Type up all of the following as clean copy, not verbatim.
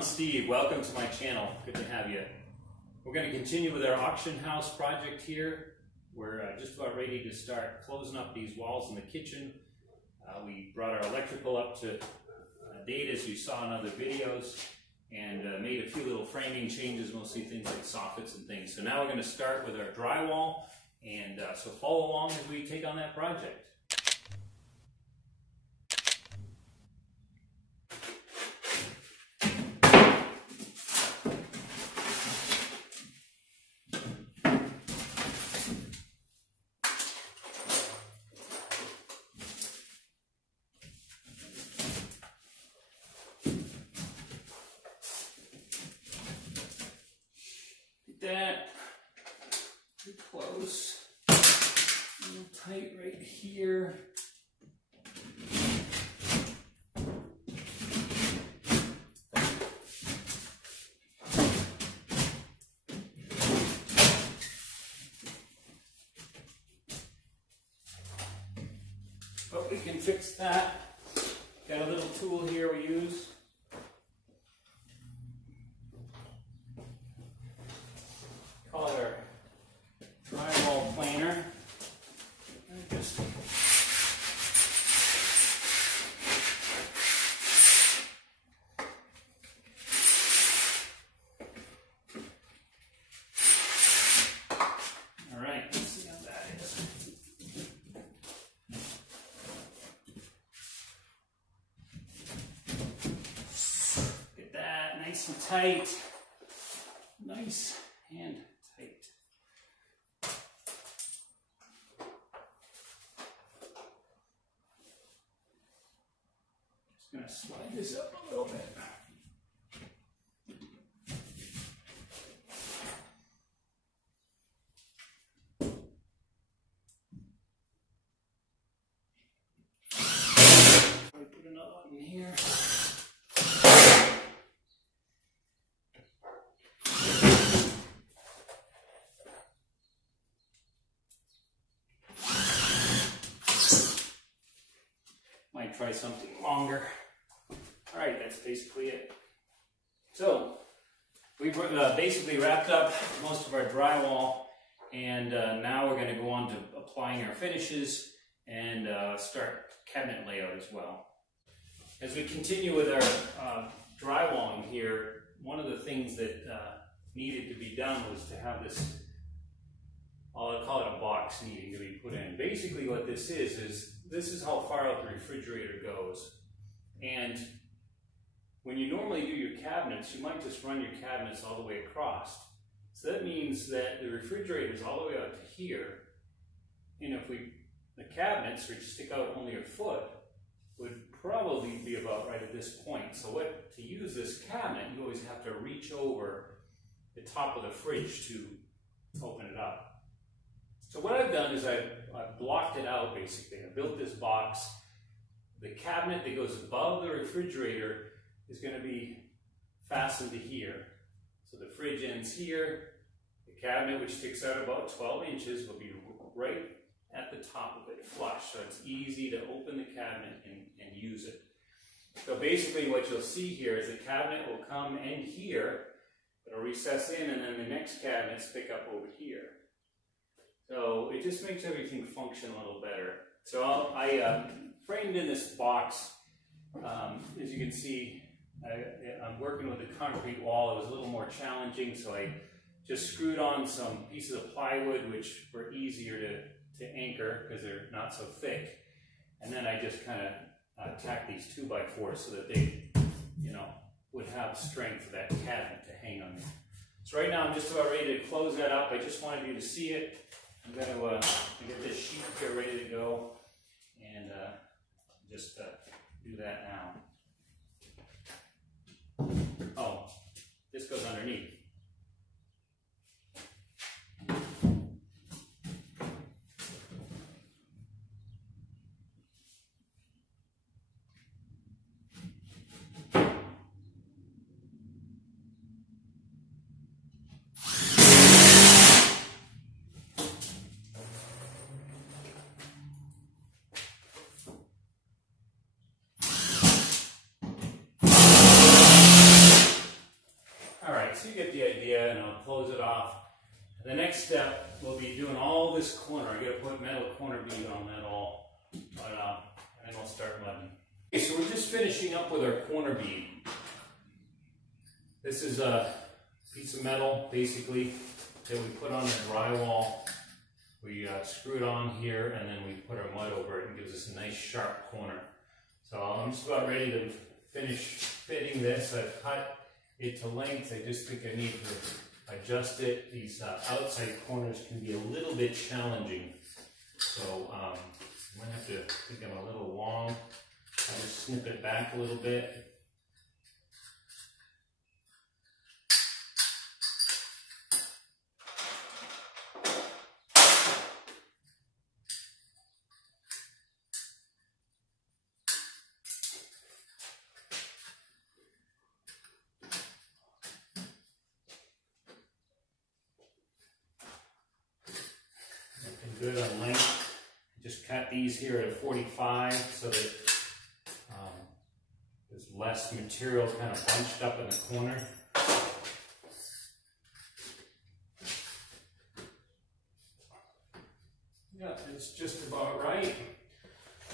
everyone, Steve. Welcome to my channel. Good to have you. We're going to continue with our auction house project here. We're just about ready to start closing up these walls in the kitchen. We brought our electrical up to date, as you saw in other videos, and made a few little framing changes, mostly things like soffits and things. So now we're going to start with our drywall, and so follow along as we take on that project. That pretty close, a little tight right here. But we can fix that. Got a little tool here we use. Call it our drywall planer. And just all right, let's see how that is. Get that nice and tight. Nice and tight. Just going to slide this up a little bit. I'll put another one in here. Might try something longer. All right, that's basically it. So we've basically wrapped up most of our drywall, and now we're going to go on to applying our finishes and start cabinet layout as well. As we continue with our drywalling here, one of the things that needed to be done was to have this, I'll call it a box needing to be put in. Basically what this is this is how far out the refrigerator goes. And when you normally do your cabinets, you might just run your cabinets all the way across. So that means that the refrigerator is all the way out to here. And if the cabinets, which stick out only a foot, would probably be about right at this point. So to use this cabinet, you always have to reach over the top of the fridge to open it up. So what I've done is I've blocked it out, basically. I built this box. The cabinet that goes above the refrigerator is going to be fastened to here. So the fridge ends here. The cabinet, which sticks out about 12 inches, will be right at the top of it, flush. So it's easy to open the cabinet and use it. So basically what you'll see here is the cabinet will come in here. It'll recess in, and then the next cabinets pick up over here. So it just makes everything function a little better. So I framed in this box. As you can see, I'm working with a concrete wall. It was a little more challenging, so I just screwed on some pieces of plywood, which were easier to anchor because they're not so thick. And then I just kind of tacked these 2x4s so that they, would have strength for that cabinet to hang on. So right now I'm just about ready to close that up. I just wanted you to see it. I'm going to get this sheet here ready to go, and just do that now. Oh, this goes underneath. The next step will be doing all this corner. I gotta put metal corner bead on that all, but and then we'll start mudding. Okay, so we're just finishing up with our corner bead. This is a piece of metal, basically, that we put on the drywall. We screw it on here, and then we put our mud over it, and gives us a nice sharp corner. So I'm just about ready to finish fitting this. I've cut it to length. I just think I need to adjust it. These outside corners can be a little bit challenging. So I'm going to have to think I'm a little long. I'll just snip it back a little bit. Good on length. Just cut these here at a 45 so that there's less material kind of bunched up in the corner. Yeah, it's just about right.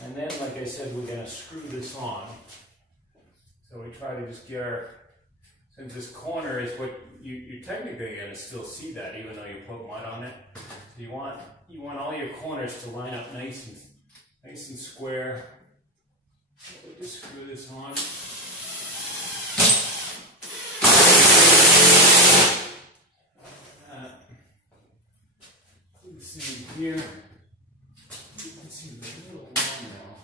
And then, like I said, we're going to screw this on. So we try to just get our, since this corner is what you're technically going to still see that even though you put mud on it. So you want all your corners to line up nice and square. So we just screw this on. You can see here. You can see the little line now.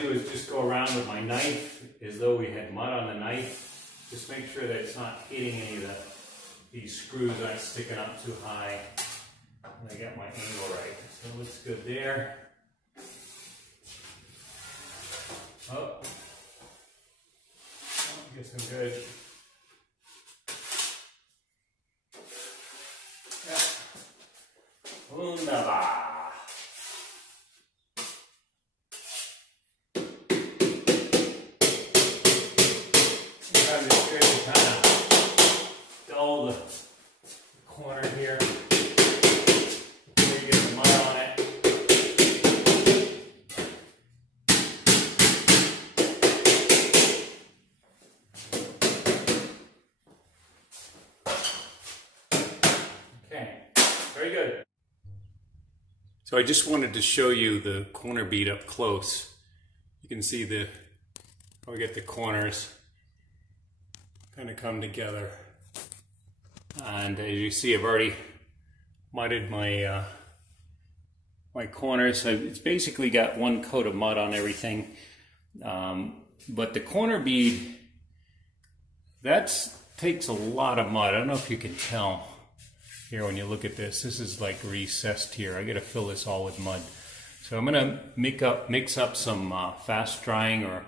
Is just go around with my knife as though we had mud on the knife. Just make sure that it's not hitting any of these screws aren't sticking up too high. And I got my angle right. So it looks good there. Oh, I guess I'm good. Yeah. Wunderbar. Corner here, before you get the mud on it. Okay, very good. So I just wanted to show you the corner bead up close. You can see how we get the corners kind of come together. And as you see, I've already mudded my my corners. So it's basically got one coat of mud on everything. But the corner bead, that takes a lot of mud. I don't know if you can tell here when you look at this. This is like recessed here. I got to fill this all with mud. So I'm going to mix up some fast drying or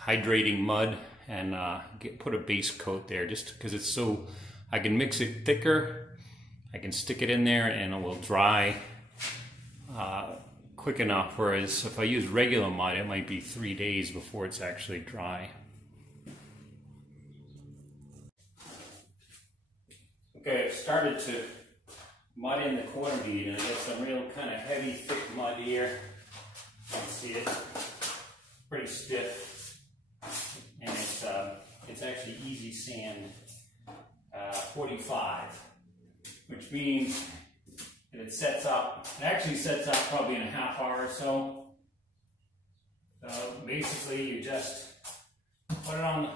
hydrating mud and put a base coat there, just because it's so. I can mix it thicker, I can stick it in there and it will dry quick enough, whereas if I use regular mud it might be 3 days before it's actually dry. Okay, I've started to mud in the corner bead and I got some real kind of heavy thick mud here. You can see it. stiff, and it's actually easy sand 45, which means that it sets up. It actually sets up probably in a half hour or so. So basically, you just put it on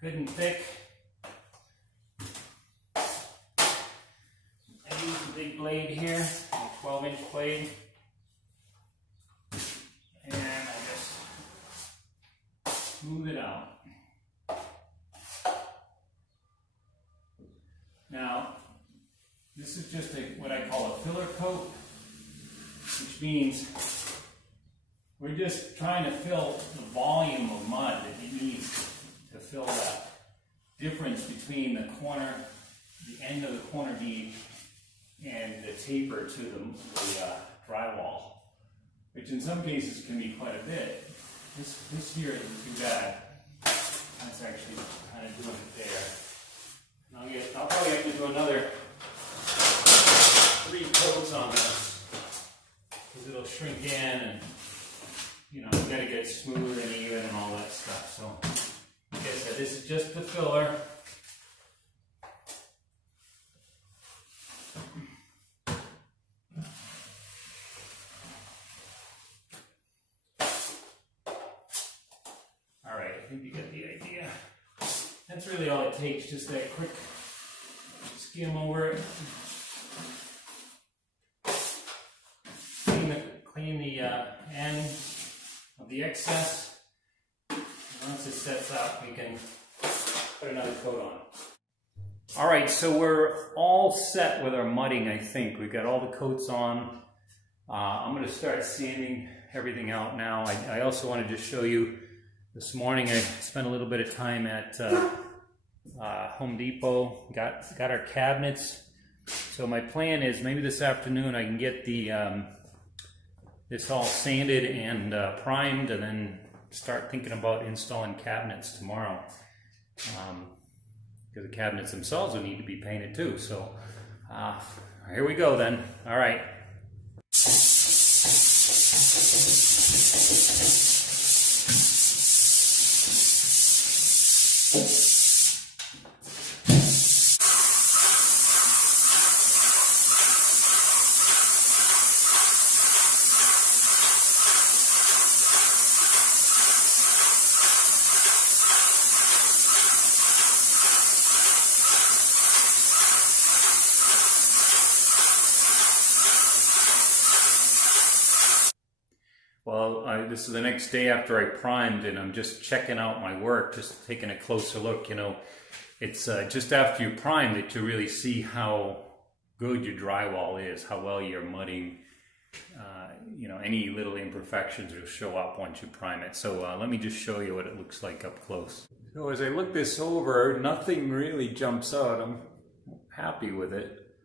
good and thick. I use the big blade here, a 12-inch blade, and I just smooth it out. Now, this is just what I call a filler coat, which means we're just trying to fill the volume of mud that it needs to fill that difference between the corner, the end of the corner bead, and the taper to the drywall, which in some cases can be quite a bit. This here isn't too bad. That's actually kind of doing it there. I'll probably have to do another 3 coats on this, because it'll shrink in, and you know, you gotta get it smooth and even and all that stuff. So, like I said, this is just the filler. All right, I think you get the idea. That's really all it takes, just that quick skim over it. Clean the end of the excess. Once it sets up, we can put another coat on. All right, so we're all set with our mudding, I think. We've got all the coats on. I'm going to start sanding everything out now. I also wanted to show you, this morning I spent a little bit of time at Home Depot, got our cabinets. So my plan is maybe this afternoon I can get this all sanded and primed, and then start thinking about installing cabinets tomorrow. Because the cabinets themselves will need to be painted too. So here we go then. All right. Well, this is the next day after I primed, and I'm just checking out my work, just taking a closer look. You know, it's just after you prime that you really see how good your drywall is, how well you're mudding. You know, any little imperfections will show up once you prime it. So let me just show you what it looks like up close. So as I look this over, nothing really jumps out. I'm happy with it.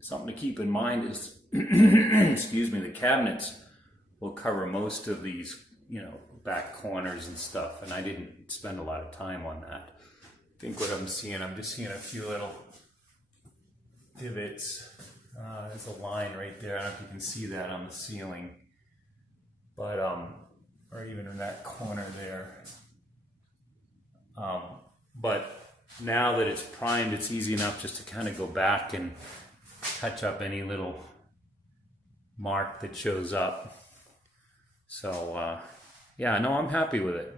Something to keep in mind is, excuse me, the cabinets will cover most of these, you know, back corners and stuff, and I didn't spend a lot of time on that. I think what I'm seeing, I'm just seeing a few little divots. There's a line right there. I don't know if you can see that on the ceiling, but or even in that corner there. But now that it's primed, it's easy enough just to kind of go back and touch up any little mark that shows up. So yeah, no, I'm happy with it.